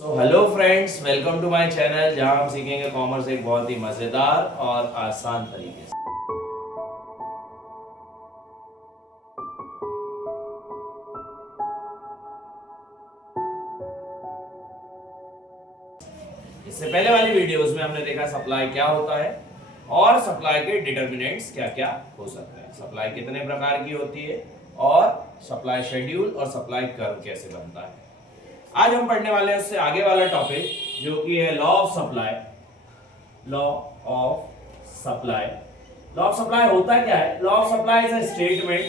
तो hello friends, welcome to my channel जहां हम सीखेंगे कॉमर्स एक बहुत ही मजेदार और आसान तरीके से। इससे पहले वाली वीडियोस में हमने देखा सप्लाई क्या होता है और सप्लाई के डिटरमिनेंट्स क्या क्या हो सकते हैं, सप्लाई कितने प्रकार की होती है और सप्लाई शेड्यूल और सप्लाई कर्व कैसे बनता है। आज हम पढ़ने वाले हैं उससे आगे वाला टॉपिक जो कि है law of supply. Law of supply. Law of supply होता क्या है? Law of supply is a statement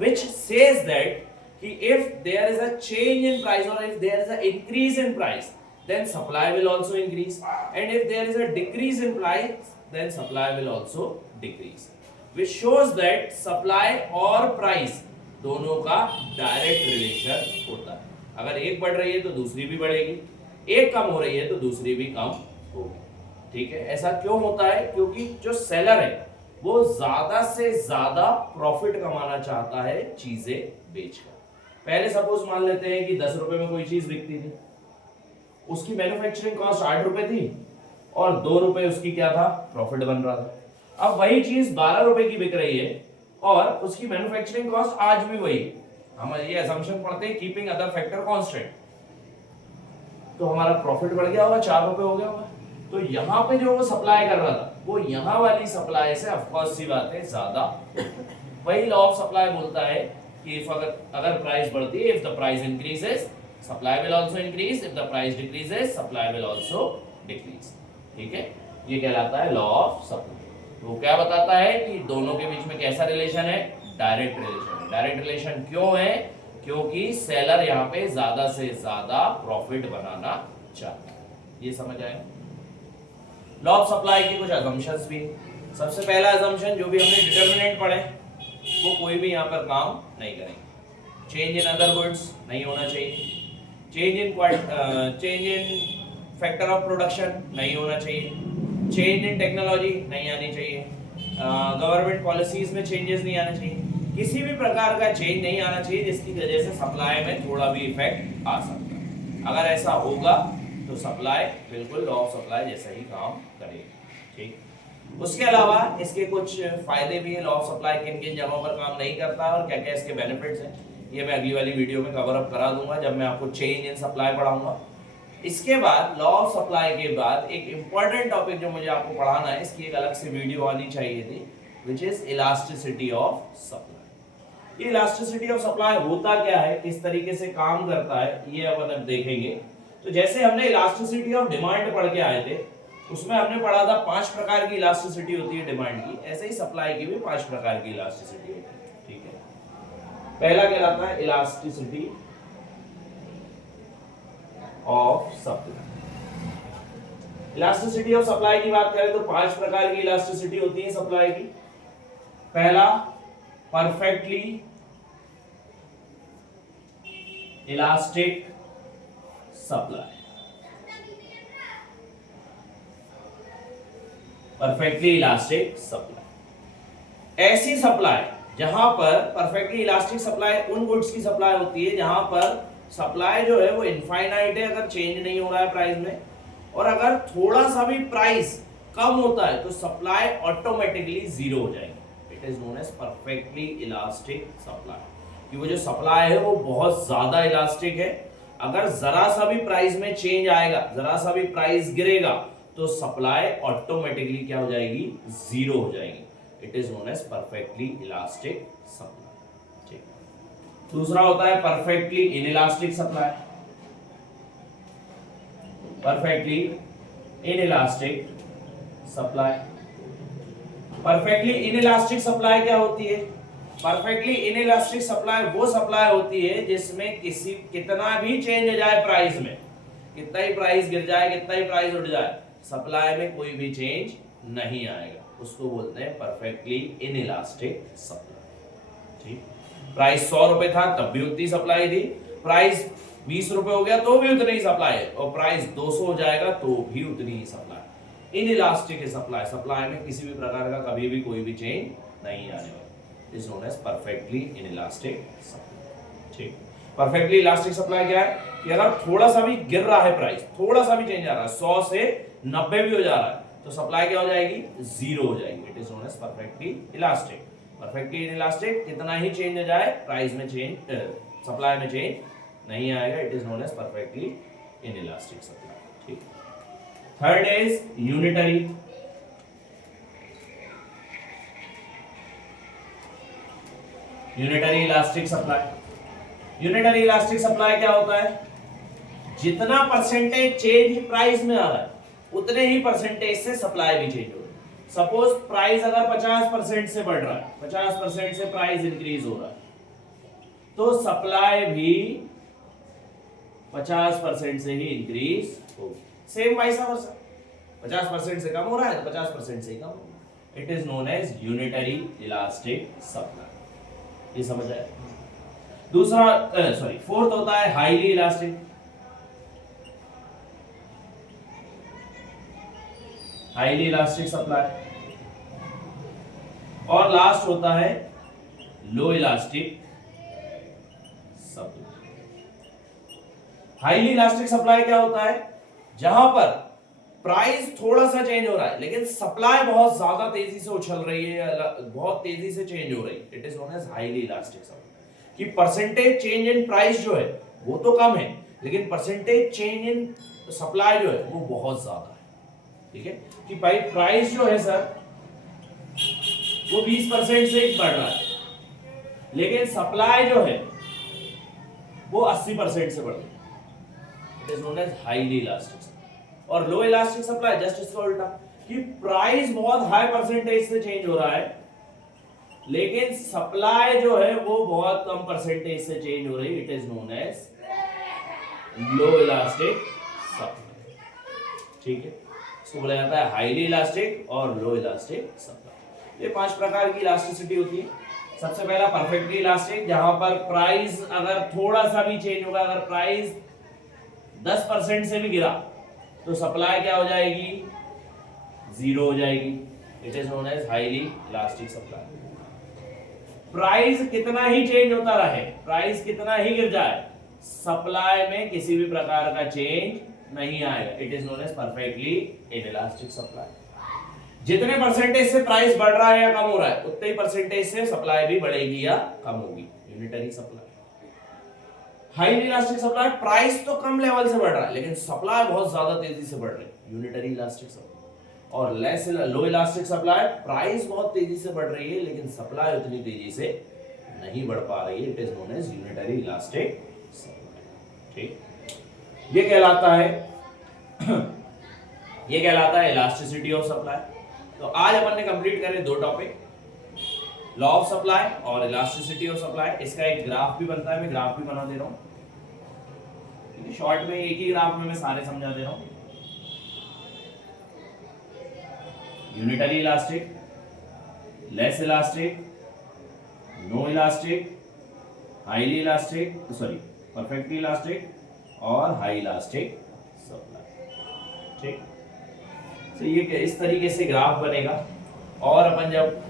which says that कि if there is a change in price or if there is a increase in price then supply will also increase, and if there is a decrease in price then supply will also decrease, which shows that supply और price दोनों का direct relation होता है। अगर एक बढ़ रही है तो दूसरी भी बढ़ेगी, एक कम हो रही है तो दूसरी भी कम होगी। ठीक है, ऐसा क्यों होता है? क्योंकि जो सेलर है वो ज्यादा से ज्यादा प्रॉफिट कमाना चाहता है चीजें बेचकर। पहले सपोज मान लेते हैं कि 10 रुपए में कोई चीज बिकती थी, उसकी मैन्युफैक्चरिंग कॉस्ट 8 रुपए थी और 2 रुपए उसकी क्या था, प्रॉफिट बन रहा था। अब वही चीज 12 रुपए की बिक रही है और उसकी मैन्युफैक्चरिंग कॉस्ट आज भी वही। हम ये असम्पशन पढ़ते हैं कीपिंग अदर फैक्टर कांस्टेंट, तो हमारा प्रॉफिट बढ़ गया होगा, 4 रुपए हो गया होगा। तो यहाँ पे जो वो सप्लाई कर रहा था वो यहाँ वाली सप्लाई से ऑफ कोर्स सी बात है ज्यादा। वही लॉ ऑफ सप्लाई बोलता है कि इफ अगर प्राइस बढ़ती है, if the price increases supply will also increase, if the price decreases supply will also decrease. ठीक है, ये कहलाता है लॉ ऑफ सप्लाई। तो क्या बताता है कि दोनों के बीच में कैसा रिलेशन है? Direct relation. डायरेक्ट रिलेशन क्यों है? क्योंकि सेलर यहाँ पे ज्यादा से ज्यादा प्रॉफिट बनाना चाहता है। ये समझ आया? लॉ ऑफ सप्लाई की कुछ असम्पशंस भी। सबसे पहला असम्पशन जो भी हमने डिटरमिनेंट पढ़े वो कोई भी यहाँ पर काम नहीं करेंगे। चेंज इन अदर गुड्स नहीं होना चाहिए, change in factor of production नहीं होना चाहिए, चेंज इन टेक्नोलॉजी नहीं आनी चाहिए, गवर्नमेंट पॉलिसीज में चेंजेस नहीं आने चाहिए, किसी भी प्रकार का चेंज नहीं आना चाहिए जिसकी वजह से सप्लाई में थोड़ा भी इफेक्ट आ सकता है। अगर ऐसा होगा तो सप्लाई बिल्कुल लॉ ऑफ सप्लाई जैसा ही काम करेगी। ठीक, उसके अलावा इसके कुछ फायदे भी है। लॉ ऑफ सप्लाई किन किन जगहों पर काम नहीं करता और क्या क्या इसके बेनिफिट्स हैं, ये मैं अगली वाली वीडियो में कवर अप करा दूंगा जब मैं आपको चेंज इन सप्लाई पढ़ाऊंगा। इसके बाद लॉ ऑफ सप्लाई के बाद एक इंपॉर्टेंट टॉपिक जो मुझे आपको पढ़ाना है, इसकी एक अलग से वीडियो आनी चाहिए थी, which is elasticity of supply. ये इलास्टिसिटी ऑफ सप्लाई होता क्या है, किस तरीके से काम करता है, ये अपन अब देखेंगे। तो जैसे हमने इलास्टिसिटी ऑफ डिमांड पढ़ के आए थे, उसमें हमने पढ़ा था 5 प्रकार की इलास्टिसिटी होती है डिमांड की, ऐसे ही सप्लाई की भी 5 प्रकार की इलास्टिसिटी होती है। ठीक है, पहला कहलाता है elasticity of supply. Elasticity of supply की बात करें तो 5 प्रकार की इलास्टिसिटी होती है सप्लाई की। पहला, perfectly elastic supply. Perfectly elastic supply ऐसी सप्लाई जहां पर परफेक्टली इलास्टिक सप्लाई उन गुड्स की सप्लाई होती है जहां पर सप्लाई जो है वो इनफाइनाइट है, अगर चेंज नहीं हो रहा है प्राइस में, और अगर थोड़ा सा भी प्राइस कम होता है तो सप्लाई ऑटोमेटिकली जीरो हो जाएगी। It is known as perfectly elastic supply. कि वो जो सप्लाई है वो बहुत ज्यादा इलास्टिक है, अगर जरा सा भी प्राइस में चेंज आएगा, जरा सा भी प्राइस गिरेगा तो सप्लाई ऑटोमेटिकली क्या हो जाएगी? जीरो हो जाएगी। It is known as perfectly elastic supply. ठीक, दूसरा होता है perfectly inelastic supply. Perfectly inelastic supply. Perfectly inelastic supply क्या होती है? परफेक्टली इनइलास्टिक सप्लाई वो सप्लाई होती है जिसमें कितना भी चेंज हो जाए प्राइस में, कितना ही प्राइस गिर जाए, कितना ही प्राइस उठ जाए, सप्लाई में कोई भी चेंज नहीं आएगा, उसको बोलते हैं परफेक्टली इनइलास्टिक सप्लाई। ठीक, प्राइस 100 रुपए था तब भी उतनी सप्लाई थी, प्राइस 20 रुपए हो गया तो भी उतनी ही सप्लाई है, और प्राइस 200 हो जाएगा तो भी उतनी ही सप्लाई। इनइलास्टिक सप्लाई, सप्लाई में किसी भी प्रकार का कभी भी कोई भी चेंज नहीं आने वाला, is known as perfectly inelastic supply. ठीक, परफेक्टली इलास्टिक सप्लाई क्या है कि अगर थोड़ा सा भी गिर रहा है प्राइस, थोड़ा सा भी चेंज आ रहा है, 100 से 90 भी हो जा रहा है, तो सप्लाई क्या हो जाएगी, जीरो हो जाएगी। It is known as perfectly elastic. Perfectly elastic कितना ही चेंज हो जाए प्राइस में चेंज, सप्लाई में चेंज नहीं आएगा। It is known as perfectly inelastic supply. ठीक। Third is unitary. Unitary elastic supply. Unitary elastic supply क्या होता है, जितना परसेंटेज चेंज प्राइस में आ रहा है उतने ही परसेंटेज से सप्लाई भी चेंज हो रही है। सपोज प्राइस अगर 50% से बढ़ रहा है, 50% से प्राइस इंक्रीज हो रहा है, तो सप्लाई भी 50% से ही इंक्रीज होगी। सेम वाइस वर्सा, 50% से कम हो रहा है तो 50% से ही कम होगा। It is known as unitary elastic supply. ये समझ आया। दूसरा फोर्थ होता है highly elastic. Highly elastic supply. और लास्ट होता है low elastic supply. Highly elastic supply क्या होता है, जहां पर प्राइस थोड़ा सा चेंज हो रहा है लेकिन सप्लाई बहुत ज्यादा तेजी से उछल रही है, बहुत तेजी से चेंज हो रही है। It is known as highly elastic supply. कि परसेंटेज चेंज इन प्राइस जो है वो तो कम है, लेकिन परसेंटेज चेंज इन सप्लाई जो है वो बहुत ज्यादा है। ठीक है, कि भाई प्राइस जो है सर वो 20% से बढ़ रहा है, लेकिन सप्लाई जो है वो 80% से बढ़ रही है। It is known as highly elastic. और लो इलास्टिक सप्लाई जस्ट इसका उल्टा, कि प्राइस बहुत हाई परसेंटेज से चेंज हो रहा है, लेकिन सप्लाई जो है वो बहुत कम परसेंटेज से चेंज हो रही है। It is known as low elastic supply. ठीक है, इसको बोला जाता है हाईली इलास्टिक और लो इलास्टिक सप्लाई। ये 5 प्रकार की इलास्टिसिटी होती है। सबसे पहला परफेक्टली इलास्टिक, जहां पर प्राइस अगर थोड़ा सा भी चेंज होगा, अगर प्राइस 10% से भी गिरा तो सप्लाई क्या हो जाएगी, जीरो हो जाएगी। It is known as highly elastic supply. Price कितना ही चेंज होता रहे, प्राइस कितना ही गिर जाए, सप्लाई में किसी भी प्रकार का चेंज नहीं आएगा। It is known as perfectly inelastic supply. जितने परसेंटेज से प्राइस बढ़ रहा है या कम हो रहा है, उतने ही परसेंटेज से सप्लाई भी बढ़ेगी या कम होगी। Unitary supply. Highly elastic supply, price तो कम लेवल से बढ़ रहा है लेकिन सप्लाई बहुत ज्यादा तेजी से बढ़ रही है, यूनिटरी इलास्टिक सप्लाई। और लो इलास्टिक सप्लाई, प्राइस बहुत तेजी से बढ़ रही है लेकिन सप्लाई उतनी तेजी से नहीं बढ़ पा रही है। It is known as unitary elastic supply. ठीक, ये कहलाता है इलास्टिसिटी ऑफ सप्लाई। तो आज अपन ने कंप्लीट करे 2 टॉपिक, लॉ ऑफ सप्लाई और इलास्टिसिटी ऑफ सप्लाई। इसका एक ग्राफ भी बनता है, मैं ग्राफ भी बना दे रहा हूं। शॉर्ट में एक ही ग्राफ में मैं सारे समझा दे रहा हूं। Unitary elastic, less elastic, no elastic, highly elastic, perfectly elastic और हाई इलास्टिक सप्लाई। ठीक, तो ये इस तरीके से ग्राफ बनेगा। और अपन जब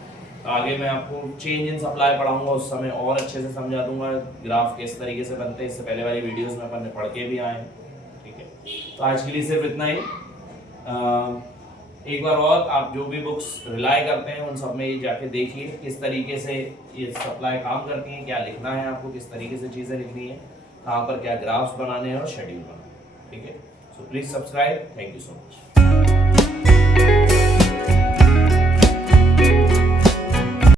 आगे मैं आपको चेंज इन सप्लाई पढ़ाऊंगा उस समय और अच्छे से समझा दूंगा ग्राफ किस तरीके से बनते हैं। इससे पहले वाली वीडियोस में अपन ने पढ़ के भी आए। ठीक है, तो आज के लिए सिर्फ इतना ही। एक बार और आप जो भी बुक्स रिलाई करते हैं उन सब में जाके देखिए किस तरीके से ये सप्लाई काम करती है, क्या लिखना है आपको, किस तरीके से चीज़ें लिखनी है, कहाँ पर क्या ग्राफ्स बनाने हैं और शेड्यूल बनाना है। ठीक है, so please subscribe. Thank you so much.